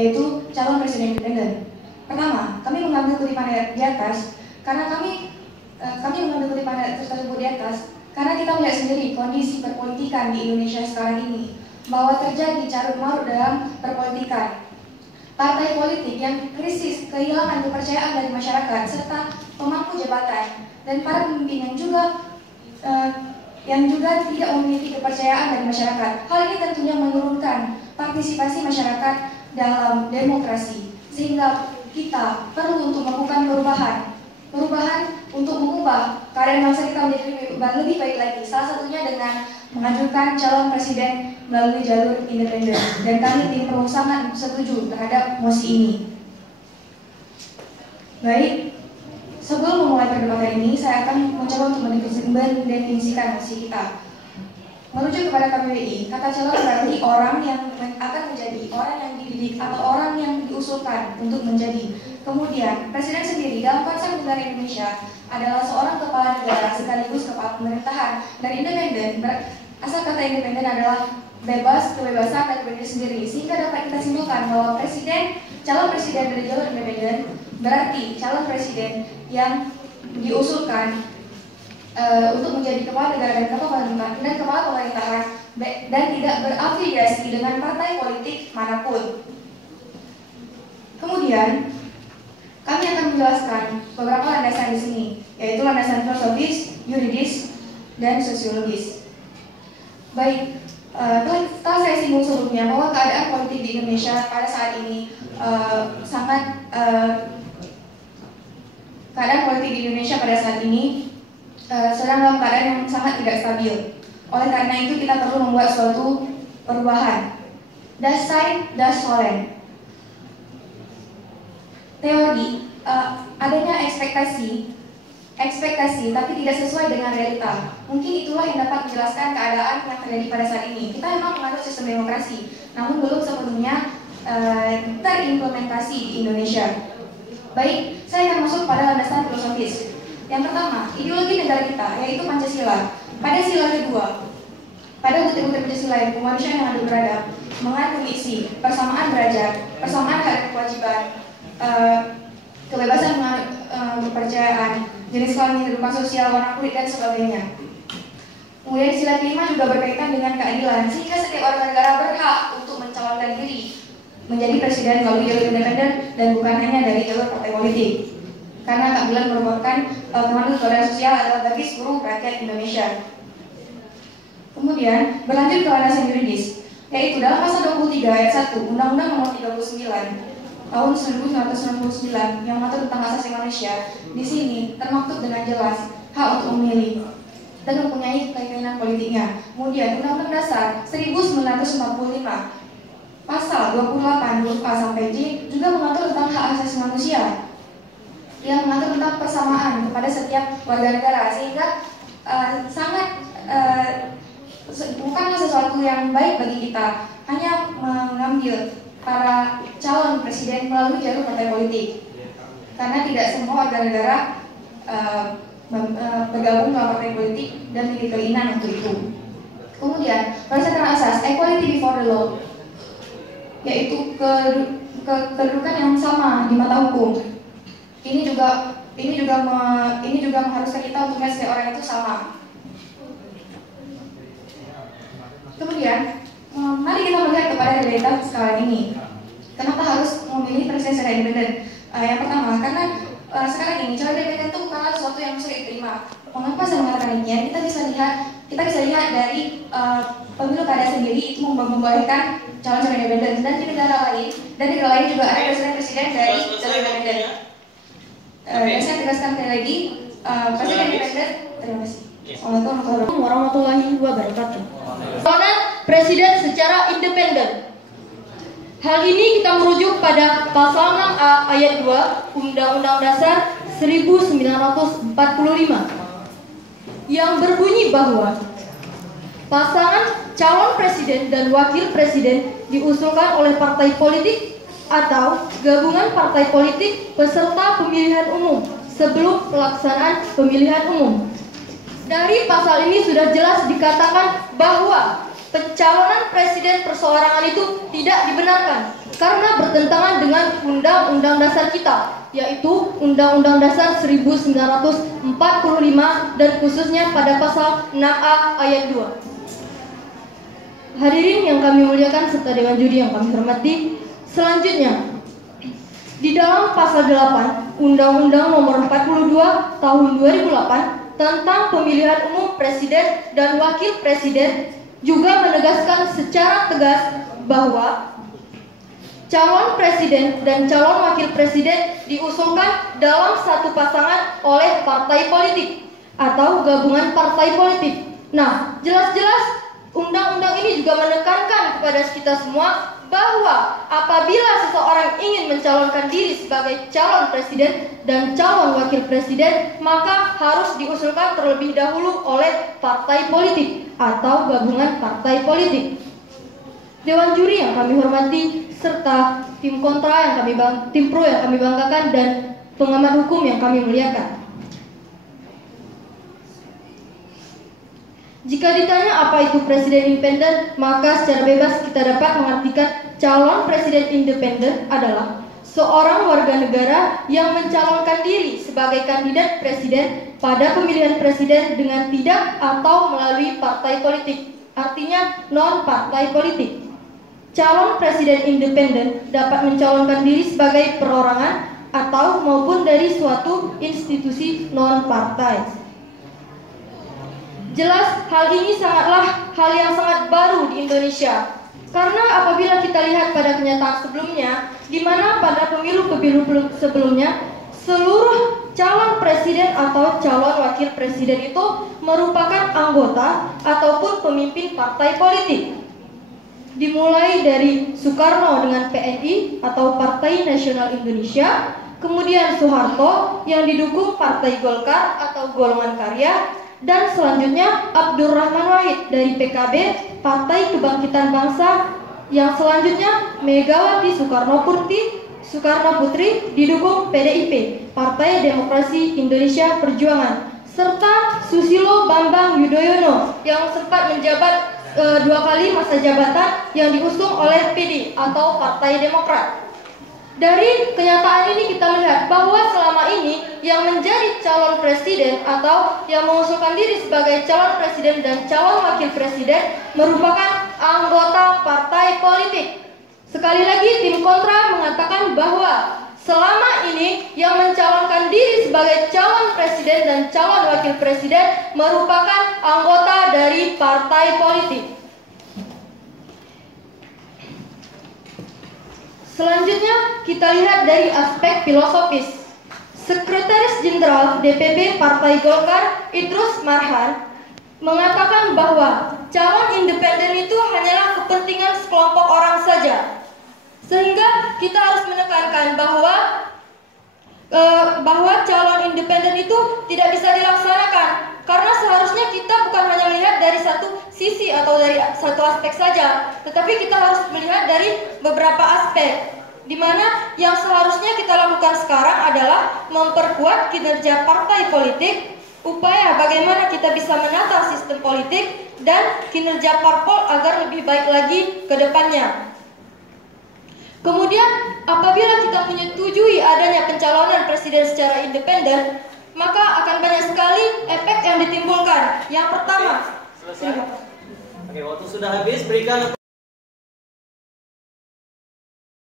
yaitu calon presiden independen. Pertama, kami mengambil kutipan di atas karena kami mengambil kutipan tersebut di atas karena kita melihat sendiri kondisi perpolitikan di Indonesia sekarang ini, bahwa terjadi carut marut dalam perpolitikan. Partai politik yang krisis, kehilangan kepercayaan dari masyarakat, serta pemangku jabatan dan para pemimpin yang juga tidak memiliki kepercayaan dari masyarakat. Hal ini tentunya menurunkan partisipasi masyarakat dalam demokrasi, sehingga kita perlu untuk melakukan perubahan untuk mengubah keadaan bangsa kita menjadi lebih baik lagi. Salah satunya dengan mengajukan calon presiden melalui jalur independen, dan kami tim Pro sangat setuju terhadap mosi ini. Baik, sebelum memulai perdebatan ini, saya akan mencoba untuk mendefinisikan mosi kita. Merujuk kepada KBBI, kata calon berarti orang yang akan menjadi, orang yang dididik atau orang yang diusulkan untuk menjadi. Kemudian, presiden sendiri dalam konsep negara Indonesia adalah seorang kepala negara sekaligus kepala pemerintahan. Dan independen, asal kata independen adalah bebas, kebebasan, dan berdiri sendiri. Sehingga dapat kita simpulkan bahwa calon presiden dari jalur independen berarti calon presiden yang diusulkan untuk menjadi kepala negara dan kepala pemerintahan dan tidak berafiliasi dengan partai politik manapun. Kemudian kami akan menjelaskan beberapa landasan di sini, yaitu landasan filosofis, yuridis, dan sosiologis. Baik, telah saya singgung sebelumnya bahwa keadaan politik di Indonesia pada saat ini sedang dalam keadaan yang sangat tidak stabil. Oleh karena itu kita perlu membuat suatu perubahan. Das Sein, das Sollen. Teori, adanya ekspektasi tapi tidak sesuai dengan realita. Mungkin itulah yang dapat menjelaskan keadaan yang terjadi pada saat ini. Kita memang menganut sistem demokrasi, namun belum sepenuhnya terimplementasi di Indonesia. Baik, saya akan masuk pada landasan filosofis. Yang pertama, ideologi negara kita, yaitu Pancasila. Pada sila kedua, pada butir-butir Pancasila yang kemanusiaan yang adil beradab, mengandung isi persamaan derajat, persamaan hak dan kewajiban, kebebasan kepercayaan, jenis kelamin, kehidupan sosial, warna kulit, dan sebagainya. Kemudian sila kelima juga berkaitan dengan keadilan, sehingga setiap warga negara berhak untuk mencalonkan diri menjadi presiden melalui jalur independen dan bukan hanya dari jalur partai politik. Karena keadilan merupakan keadilan sosial adalah bagi seluruh rakyat Indonesia. Kemudian berlanjut ke landasan yuridis, yaitu dalam pasal 23 ayat 1 Undang-Undang Nomor 39 tahun 1999 yang mengatur tentang hak asasi manusia. Di sini termaktub dengan jelas hak untuk memilih dan mempunyai keinginan politiknya. Kemudian Undang-Undang Dasar 1945 pasal 28 huruf A sampai J juga mengatur tentang hak asasi manusia yang mengatur tentang persamaan kepada setiap warga negara, sehingga bukanlah sesuatu yang baik bagi kita hanya mengambil para calon presiden melalui jalur partai politik, karena tidak semua warga negara bergabung dalam partai politik dan memiliki keinginan untuk itu. Kemudian berdasarkan asas equality before the law, yaitu kedudukan yang sama di mata hukum. Ini juga mengharuskan kita untuk melihat setiap orang itu sama. Kemudian, mari kita melihat kepada realita sekarang ini. Kenapa harus memilih presiden secara independen? Yang pertama, karena sekarang ini calon independen itu bukanlah sesuatu yang sulit diterima. Mengapa saya mengatakan ini? Kita bisa lihat dari pemilu kada sendiri itu membolehkan calon independen, dan di negara lain juga ada presiden dari calon independen. Dan saya tegaskan sekali lagi, presiden independen. Terima kasih. Assalamualaikum warahmatullahi wabarakatuh. Calon presiden secara independen. Hal ini kita merujuk pada pasal 6A ayat 2 Undang-Undang Dasar 1945 yang berbunyi bahwa pasangan calon presiden dan wakil presiden diusulkan oleh partai politik atau gabungan partai politik peserta pemilihan umum sebelum pelaksanaan pemilihan umum. Dari pasal ini sudah jelas dikatakan bahwa pencalonan presiden perseorangan itu tidak dibenarkan karena bertentangan dengan Undang-Undang Dasar kita, yaitu Undang-Undang Dasar 1945 dan khususnya pada pasal 6A ayat 2. Hadirin yang kami muliakan serta Dewan Juri yang kami hormati, selanjutnya di dalam pasal 8 Undang-Undang Nomor 42 Tahun 2008 tentang Pemilihan Umum Presiden dan Wakil Presiden juga menegaskan secara tegas bahwa calon presiden dan calon wakil presiden diusulkan dalam satu pasangan oleh partai politik atau gabungan partai politik. Nah, jelas-jelas undang-undang ini juga menekankan kepada kita semua bahwa apabila seseorang ingin mencalonkan diri sebagai calon presiden dan calon wakil presiden, maka harus diusulkan terlebih dahulu oleh partai politik atau gabungan partai politik. Dewan Juri yang kami hormati serta tim kontra yang tim pro yang kami banggakan dan pengamat hukum yang kami muliakan. Jika ditanya apa itu presiden independen, maka secara bebas kita dapat mengartikan calon presiden independen adalah seorang warga negara yang mencalonkan diri sebagai kandidat presiden pada pemilihan presiden dengan tidak atau melalui partai politik, artinya non-partai politik. Calon presiden independen dapat mencalonkan diri sebagai perorangan atau maupun dari suatu institusi non-partai. Jelas hal ini sangatlah hal yang sangat baru di Indonesia. Karena apabila kita lihat pada kenyataan sebelumnya, di mana pada pemilu-pemilu sebelumnya, seluruh calon presiden atau calon wakil presiden itu merupakan anggota ataupun pemimpin partai politik. Dimulai dari Soekarno dengan PNI atau Partai Nasional Indonesia, kemudian Soeharto yang didukung Partai Golkar atau Golongan Karya, dan selanjutnya Abdurrahman Wahid dari PKB, Partai Kebangkitan Bangsa, yang selanjutnya Megawati Soekarno Putri didukung PDIP, Partai Demokrasi Indonesia Perjuangan, serta Susilo Bambang Yudhoyono yang sempat menjabat 2 kali masa jabatan yang diusung oleh PD atau Partai Demokrat. Dari kenyataan ini kita melihat bahwa selama ini yang menjadi calon presiden atau yang mengusulkan diri sebagai calon presiden dan calon wakil presiden merupakan anggota partai politik. Sekali lagi tim kontra mengatakan bahwa selama ini yang mencalonkan diri sebagai calon presiden dan calon wakil presiden merupakan anggota dari partai politik. Selanjutnya kita lihat dari aspek filosofis. Sekretaris Jenderal DPP Partai Golkar Idrus Marham mengatakan bahwa calon independen itu hanyalah kepentingan sekelompok orang saja. Sehingga kita harus menekankan bahwa calon independen itu tidak bisa dilaksanakan. Karena seharusnya kita bukan hanya melihat dari satu sisi atau dari satu aspek saja, tetapi kita harus melihat dari beberapa aspek, di mana yang seharusnya kita lakukan sekarang adalah memperkuat kinerja partai politik, upaya bagaimana kita bisa menata sistem politik dan kinerja parpol agar lebih baik lagi ke depannya. Kemudian apabila kita menyetujui adanya pencalonan presiden secara independen, maka akan banyak sekali efek yang ditimbulkan. Yang pertama, selesai. Oke, waktu sudah habis, berikan